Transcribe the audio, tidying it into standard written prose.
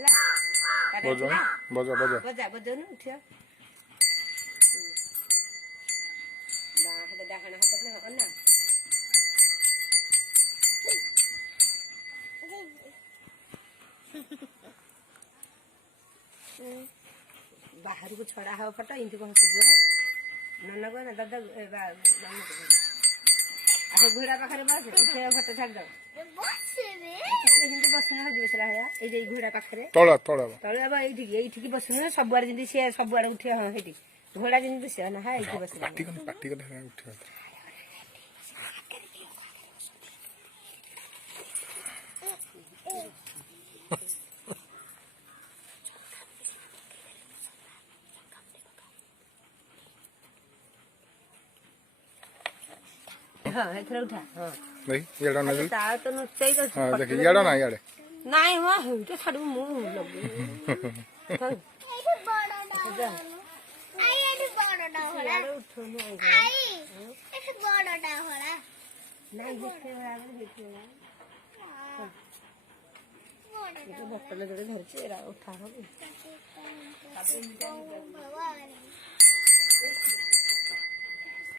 बजा बजा बजा बजा बजाउनु उठ्यो बाँ हात डाहाना हात न अन्ना बाहरको छडा हो फटो इन्ति हसुछु नन्ना गयो न दादा आखो घोडा पाखरे बस उठे फटो छाड दो हिंदी बसने हजु बसरा है ए घोड़ा पाखरे तळा तळा तळे अब एठी बसने सबुआर जिंदी से सबुआर उठे हां हेठी घोड़ा जिंदी से ना है एठी बसरा पार्टी कर उठे हां एथरा उठा हां नहीं याडा ना ता तो नुचै तो हां देख याडा ना याडे नाही हो हेटे छाडू मु लगू एठी बडडा आई एठी बडडा होला उठो न आई एठी बडडा होला नाही दिखे होला ये बोतल जोड़े घर से रा उठा हो